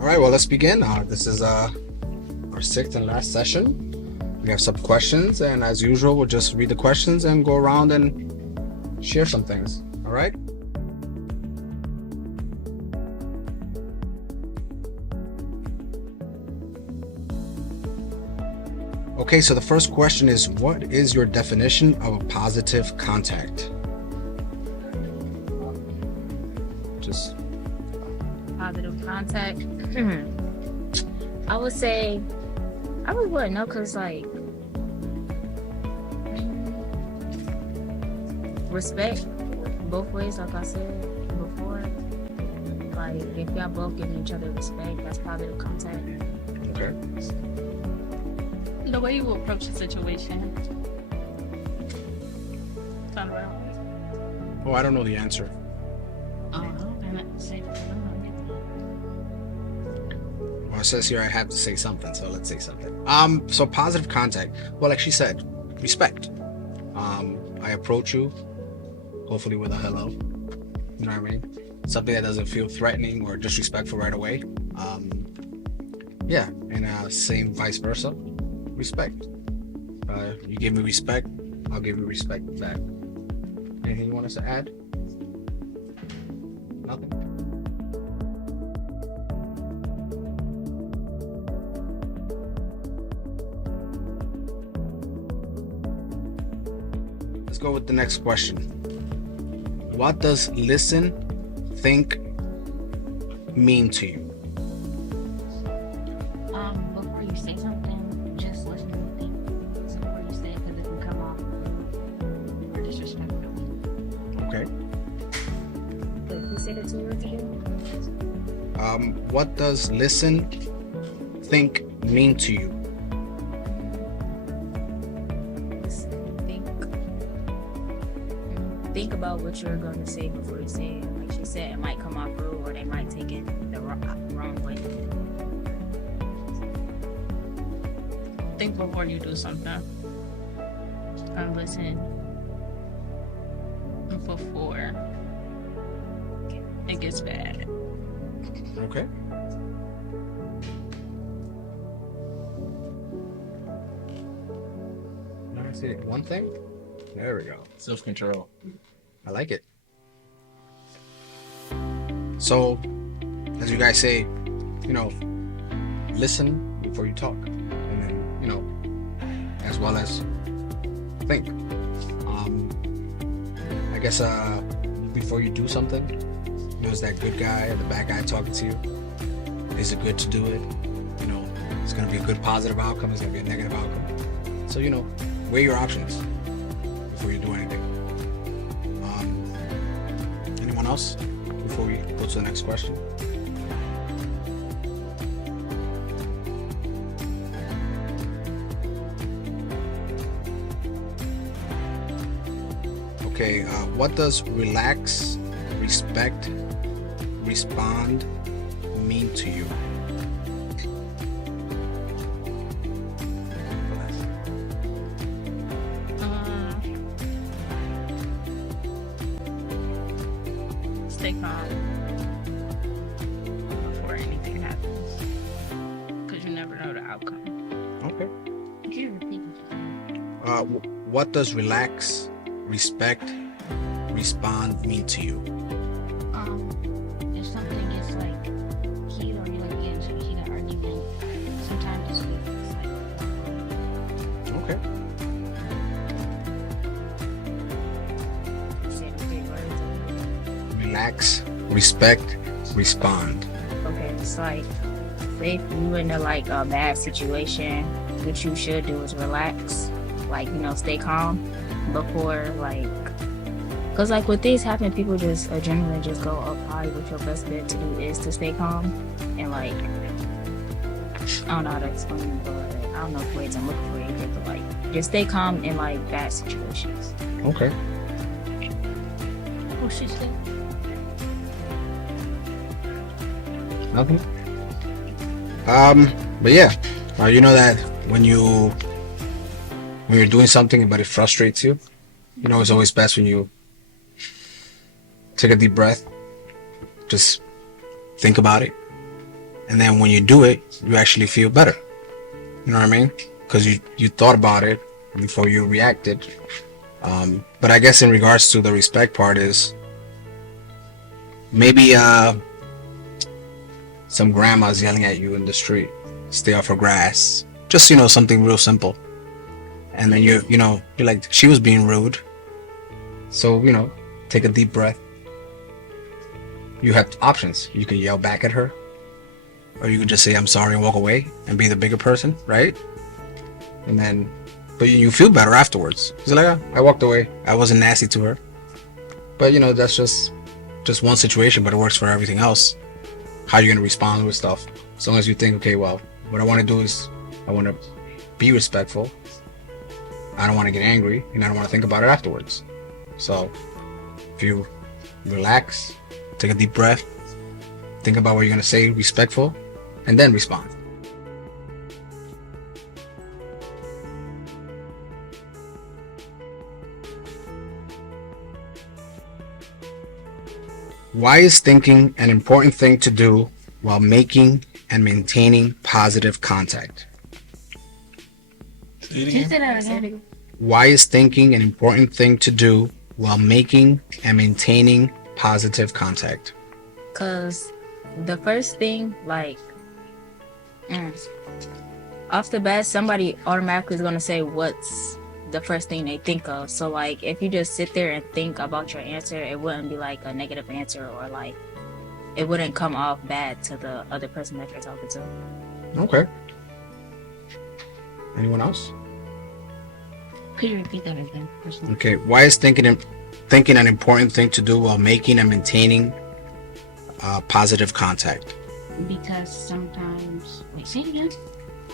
All right, well, let's begin. This is our sixth and last session. We have some questions, and as usual, we'll just read the questions and go around and share some things. All right? Okay, so the first question is, what is your definition of a positive contact? Just Positive contact. I would say I really wouldn't know because respect both ways, like I said before. Like if y'all both giving each other respect, that's positive contact. okay. The way you approach the situation. Sound right? Oh, I don't know the answer. Oh, I meant to say. Well, it says here I have to say something, so let's say something. So positive contact. Well, like she said, respect. I approach you, hopefully with a hello. You know what I mean? Something that doesn't feel threatening or disrespectful right away. Yeah, and same vice versa. Respect. You give me respect, I'll give you respect back. Anything you want us to add? Nothing. Let's go with the next question. What does listen, think mean to you? Before you say something, just listen and think before you say it because it can come off rude or disrespectful. Okay. Wait, who said it to you again? What does listen, think mean to you? Think about what you're going to say before you say it. Like she said, it might come off rude or they might take it the wrong way. Think before you do something. And listen before it gets bad. Okay. Now I see one thing. There we go. Self-control. I like it. So, as you guys say, listen before you talk, and then as well as think. I guess before you do something, is that good guy or the bad guy talking to you? Is it good to do it? It's gonna be a good positive outcome. It's gonna be a negative outcome. So weigh your options before you do anything. Anyone else before we go to the next question? Okay, what does relax, respect, respond mean to you? Stay calm before anything happens. Because you never know the outcome. Okay. Could you repeat what you What does relax, respect, respond mean to you? if something gets heat or you get into a heated argument, sometimes it's good. It's Okay. say the big words. Relax, respect, respond. Okay, it's say if you in a bad situation, what you should do is relax, stay calm before because when things happen, people just generally just go up high. What your best bet to do is to stay calm and I don't know how to explain it, but I don't know the words I'm looking for either, but just stay calm in bad situations. Okay. What she said? Nothing. But yeah, you know that when you're doing something but it frustrates you, it's always best when you take a deep breath, just think about it, and then when you do it, you actually feel better. You know what I mean? Because you thought about it before you reacted. But I guess in regards to the respect part is maybe some grandma's yelling at you in the street, stay off her grass. Just, something real simple. And then you're like, she was being rude. So, take a deep breath. You have options. You can yell back at her, or you can just say, I'm sorry, and walk away and be the bigger person, right? And then, but you feel better afterwards. It's like, I walked away. I wasn't nasty to her. But, that's just one situation, but it works for everything else. How you're going to respond with stuff. As long as you think, okay, well, what I want to do is I want to be respectful. I don't want to get angry, and I don't want to think about it afterwards. So if you relax, take a deep breath, think about what you're going to say, respectful, and then respond. Why is thinking an important thing to do while making and maintaining positive contact? Why is thinking an important thing to do while making and maintaining positive contact? Because the first thing, off the bat, somebody automatically is going to say what's the first thing they think of. So, if you just sit there and think about your answer, it wouldn't be a negative answer, or it wouldn't come off bad to the other person that you're talking to. Okay. Anyone else? Could you repeat that again? Okay. Why is thinking an important thing to do while making and maintaining positive contact? Because sometimes... Wait, say it again.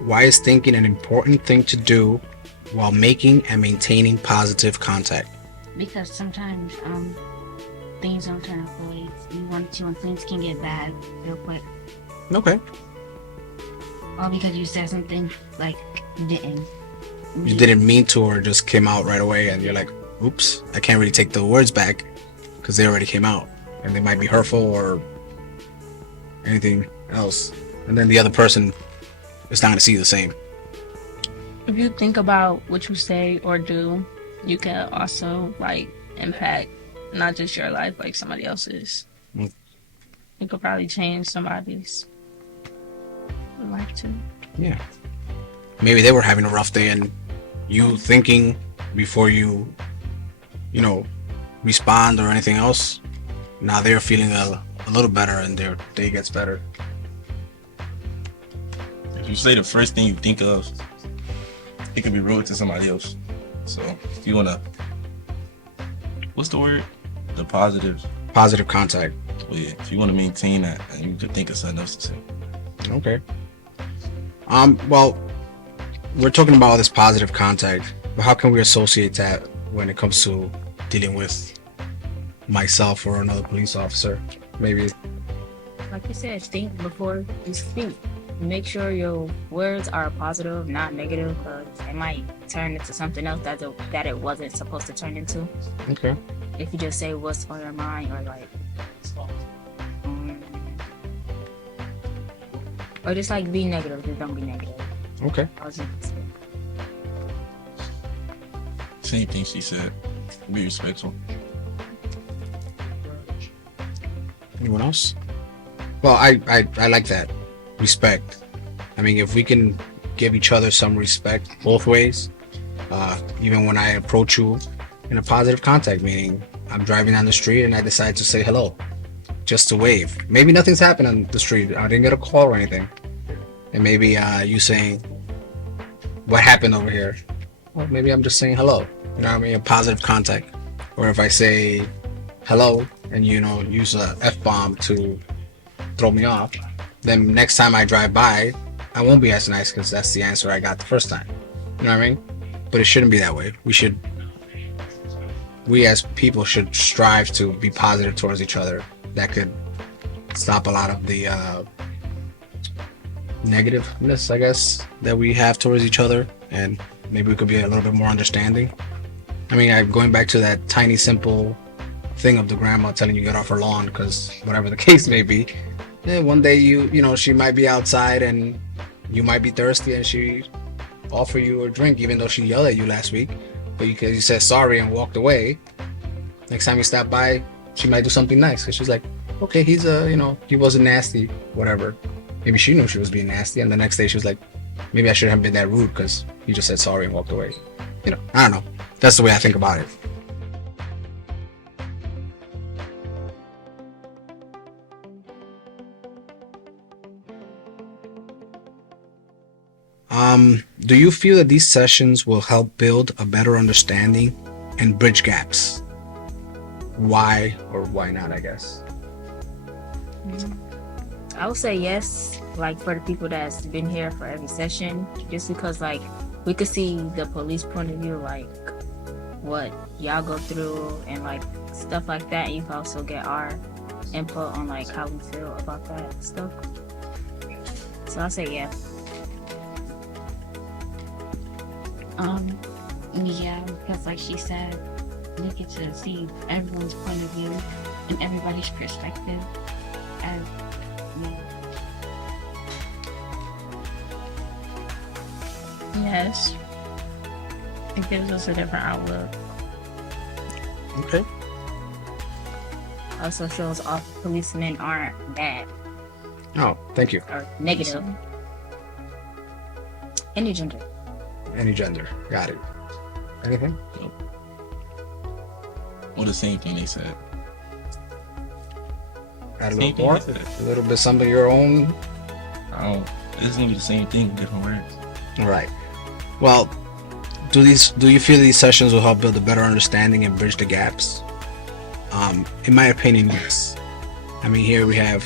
Why is thinking an important thing to do while making and maintaining positive contact? Because sometimes things don't turn out the way you want to, and things can get bad real quick. Okay. All because you said something you didn't mean to, or just came out right away, and you're like, oops, I can't really take the words back because they already came out, and they might be hurtful or anything else, and then the other person is not going to see the same. If you think about what you say or do, you can also impact not just your life, somebody else's. Mm. You could probably change somebody's life too. Yeah. Maybe they were having a rough day, and you thinking before you respond or anything else, now they're feeling a little better, and their day gets better. If you say the first thing you think of, it can be rude to somebody else. So if you wanna, what's the word? The positive contact. Well, yeah, if you wanna maintain that, and you could think of something else to say. Okay. Well, we're talking about this positive contact, but how can we associate that when it comes to dealing with myself or another police officer? Maybe, like you said, think before you speak. Make sure your words are positive, not negative, because it might turn into something else that it wasn't supposed to turn into. okay. If you just say what's on your mind, or just be negative, just don't be negative. Okay. Same thing she said. Be respectful. Anyone else? Well, I like that. Respect. I mean, if we can give each other some respect both ways, even when I approach you in a positive contact, meaning I'm driving down the street and I decide to say hello, just to wave. Maybe nothing's happened on the street. I didn't get a call or anything. And maybe you saying, what happened over here? Well, maybe I'm just saying hello. You know what I mean? A positive contact. Or if I say hello and use a F-bomb to throw me off, then next time I drive by, I won't be as nice because that's the answer I got the first time. You know what I mean? But it shouldn't be that way. We as people should strive to be positive towards each other. That could stop a lot of the negativeness, I guess, that we have towards each other, and maybe we could be a little bit more understanding. I mean, going back to that tiny simple thing of the grandma telling you to get off her lawn, because whatever the case may be, one day she might be outside and you might be thirsty and she offer you a drink even though she yelled at you last week, but because you said sorry and walked away. Next time you stop by, she might do something nice because she's like, okay, he's he wasn't nasty, whatever. Maybe she knew she was being nasty, and the next day she was like, maybe I shouldn't have been that rude because he just said sorry and walked away. I don't know. That's the way I think about it. Do you feel that these sessions will help build a better understanding and bridge gaps? Why or why not, I guess? I would say yes, like for the people that's been here for every session, just because like we could see the police point of view, like what y'all go through and like stuff like that. You can also get our input on like how we feel about that stuff. So I'll say yeah. Yeah, because like she said, we get to see everyone's point of view and everybody's perspective as Yes. It gives us a different outlook. Okay. Also shows all policemen aren't bad Oh, thank you. or negative. Any gender. Any gender. Got it. Anything? Well, the same thing they said. Add a Same little thing more? they said. A little bit something your own? It's gonna be the same thing, different words. Right. Well, do you feel these sessions will help build a better understanding and bridge the gaps? In my opinion, yes. I mean, here we have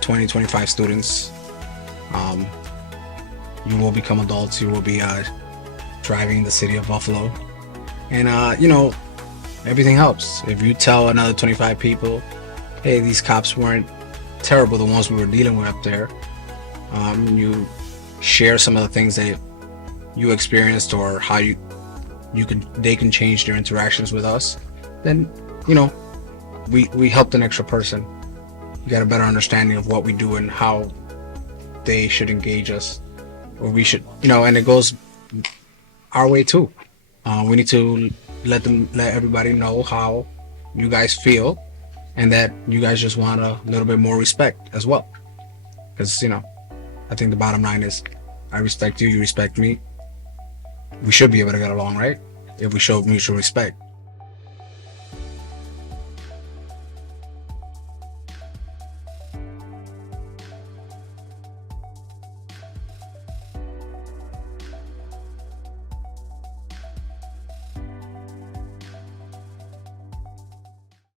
25 students. You will become adults. You will be driving the city of Buffalo. And, everything helps. If you tell another 25 people, hey, these cops weren't terrible, the ones we were dealing with up there. You share some of the things that you experienced or how they can change their interactions with us, then we helped an extra person. You got a better understanding of what we do and how they should engage us, or we should, and it goes our way too. We need to let everybody know how you guys feel and that you guys just want a little bit more respect as well, because I think the bottom line is I respect you, you respect me. We should be able to get along, right? If we show mutual respect.